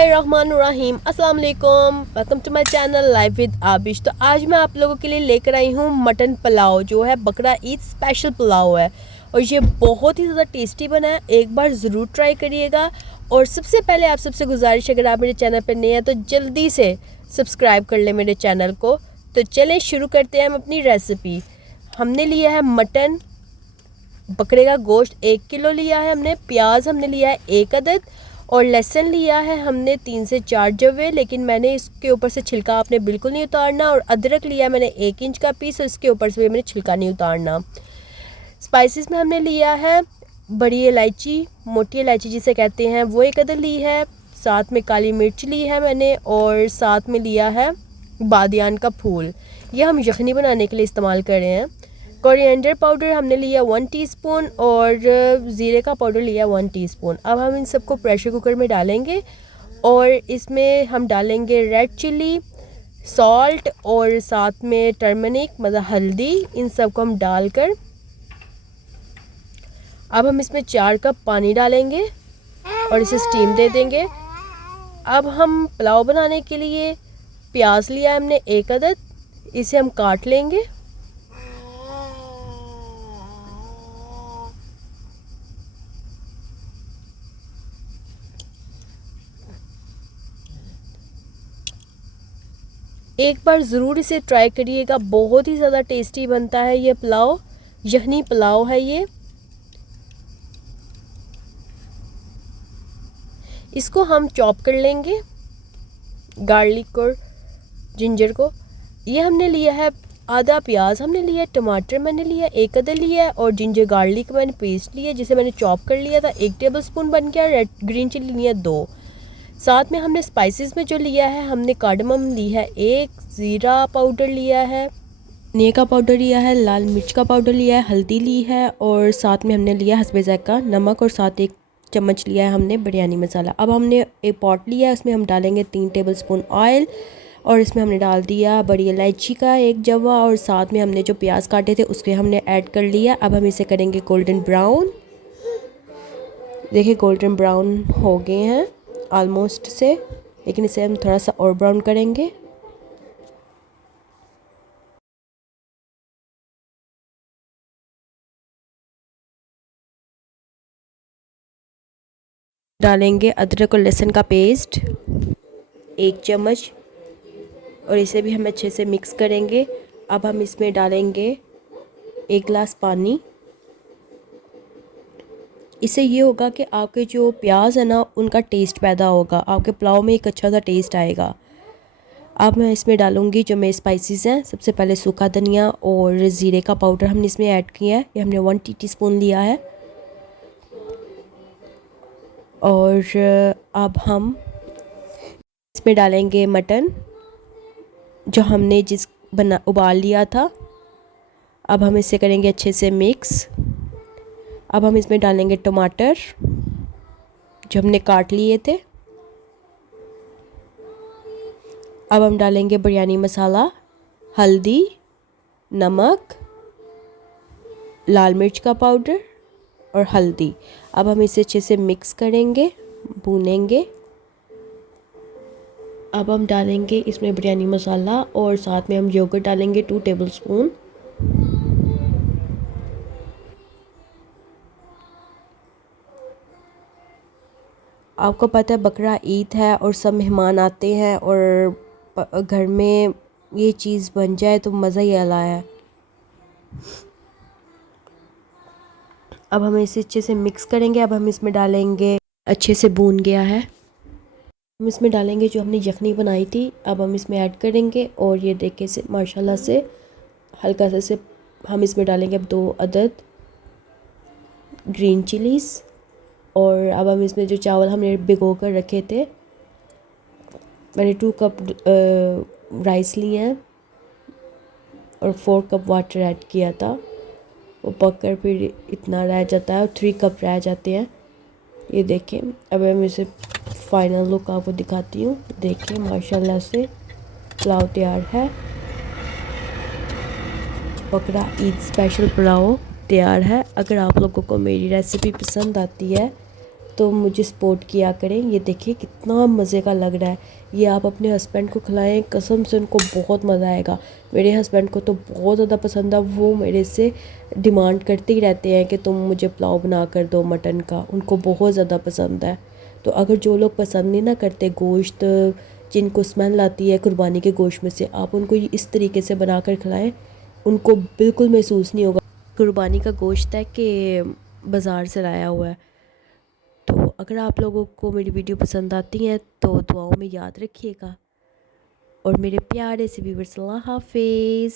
बिस्मिल्लाहिर्रहमानिर्रहीम अस्सलाम वालेकुम। Welcome to my channel live with Abish. तो आज मैं आप लोगों के लिए लेकर आई हूँ मटन पुलाव, जो है बकरा ईद स्पेशल पुलाव है और ये बहुत ही ज़्यादा टेस्टी बना है। एक बार ज़रूर ट्राई करिएगा। और सबसे पहले आप सबसे गुजारिश, अगर आप मेरे चैनल पर नए हैं तो जल्दी से सब्सक्राइब कर लें मेरे चैनल को। तो चलें शुरू करते हैं हम अपनी रेसिपी। हमने लिया है मटन, बकरे का गोश्त 1 किलो लिया है हमने। प्याज हमने लिया है 1 अदद और लहसुन लिया है हमने 3 से 4 जवे, लेकिन मैंने इसके ऊपर से छिलका आपने बिल्कुल नहीं उतारना। और अदरक लिया है मैंने 1 इंच का पीस और इसके ऊपर से भी मैंने छिलका नहीं उतारना। स्पाइसेस में हमने लिया है बड़ी इलायची, मोटी इलायची जिसे कहते हैं, वो 1 अदद ली है। साथ में काली मिर्च ली है मैंने और साथ में लिया है बादियान का फूल। ये हम यखनी बनाने के लिए इस्तेमाल कर रहे हैं। कोरिएंडर पाउडर हमने लिया 1 टीस्पून और ज़ीरे का पाउडर लिया 1 टीस्पून। अब हम इन सबको प्रेशर कुकर में डालेंगे और इसमें हम डालेंगे रेड चिली, सॉल्ट और साथ में टर्मरिक मतलब हल्दी। इन सब को हम डालकर अब हम इसमें 4 कप पानी डालेंगे और इसे स्टीम दे देंगे। अब हम पुलाव बनाने के लिए प्याज लिया है हमने 1 अदद, इसे हम काट लेंगे। एक बार ज़रूर इसे ट्राई करिएगा, बहुत ही ज़्यादा टेस्टी बनता है ये पुलाव। यखनी पुलाव है ये। इसको हम चॉप कर लेंगे, गार्लिक और जिंजर को। ये हमने लिया है आधा प्याज, हमने लिया है टमाटर मैंने लिया 1 अदद लिया है और जिंजर गार्लिक मैंने पेस्ट लिया जिसे मैंने चॉप कर लिया था। 1 टेबलस्पून बन गया। रेड ग्रीन चिली लिया 2। साथ में हमने स्पाइसेस में जो लिया है, हमने कार्डमम ली है 1, ज़ीरा पाउडर लिया है, धनिया का पाउडर लिया है, लाल मिर्च का पाउडर लिया है, हल्दी ली है और साथ में हमने लिया हस्बे ज़ायक़ा नमक और साथ 1 चम्मच लिया है हमने बिरयानी मसाला। अब हमने एक पॉट लिया है, उसमें हम डालेंगे 3 टेबलस्पून ऑयल और इसमें हमने डाल दिया बड़ी इलायची का 1 जवा और साथ में हमने जो प्याज काटे थे उसके हमने ऐड कर लिया। अब हम इसे करेंगे गोल्डन ब्राउन। देखिए गोल्डन ब्राउन हो गए हैं ऑलमोस्ट से, लेकिन इसे हम थोड़ा सा और ब्राउन करेंगे। डालेंगे अदरक और लहसुन का पेस्ट 1 चम्मच और इसे भी हम अच्छे से मिक्स करेंगे। अब हम इसमें डालेंगे 1 गिलास पानी। इससे ये होगा कि आपके जो प्याज है ना उनका टेस्ट पैदा होगा, आपके पुलाव में एक अच्छा सा टेस्ट आएगा। अब मैं इसमें डालूँगी जो मेरे स्पाइसेस हैं। सबसे पहले सूखा धनिया और ज़ीरे का पाउडर हमने इसमें ऐड किया है, ये हमने 1 टीस्पून लिया है। और अब हम इसमें डालेंगे मटन जो हमने उबाल लिया था। अब हम इसे करेंगे अच्छे से मिक्स। अब हम इसमें डालेंगे टमाटर जो हमने काट लिए थे। अब हम डालेंगे बिरयानी मसाला, हल्दी, नमक, लाल मिर्च का पाउडर और हल्दी। अब हम इसे अच्छे से मिक्स करेंगे, भूनेंगे। अब हम डालेंगे इसमें बिरयानी मसाला और साथ में हम योगर्ट डालेंगे 2 टेबलस्पून। आपको पता है बकरा ईद है और सब मेहमान आते हैं और घर में ये चीज़ बन जाए तो मज़ा ही अलग है। अब हम इसे अच्छे से मिक्स करेंगे। अब हम इसमें डालेंगे, अच्छे से भून गया है, हम इसमें डालेंगे जो हमने यखनी बनाई थी। अब हम इसमें ऐड करेंगे और ये देखे से माशाल्लाह से हल्का से हम इसमें डालेंगे अब 2 अदद ग्रीन चिलीज़। और अब हम इसमें जो चावल हमने भिगो कर रखे थे, मैंने 2 कप राइस लिए हैं और 4 कप वाटर ऐड किया था। वो पककर फिर इतना रह जाता है और 3 कप रह जाते हैं। ये देखें, अब मैं इसे फाइनल लुक आपको दिखाती हूँ। देखिए माशाल्लाह से पुलाव तैयार है। बकरा ईद स्पेशल पुलाव तैयार है। अगर आप लोगों को मेरी रेसिपी पसंद आती है तो मुझे सपोर्ट किया करें। ये देखिए कितना मज़े का लग रहा है। ये आप अपने हस्बैंड को खिलाएं, कसम से उनको बहुत मज़ा आएगा। मेरे हस्बैंड को तो बहुत ज़्यादा पसंद है, वो मेरे से डिमांड करते ही रहते हैं कि तुम मुझे पुलाव बना कर दो मटन का, उनको बहुत ज़्यादा पसंद है। तो अगर जो लोग पसंद नहीं ना करते गोश्त, जिनको स्मेल आती है कुर्बानी के गोश्त में से, आप उनको इस तरीके से बना कर खिलाएँ, उनको बिल्कुल महसूस नहीं होगा कुर्बानी का गोश्त है कि बाज़ार से लाया हुआ है। तो अगर आप लोगों को मेरी वीडियो पसंद आती है तो दुआओं में याद रखिएगा। और मेरे प्यारे से व्यूअर्स, अल्लाह हाफिज़।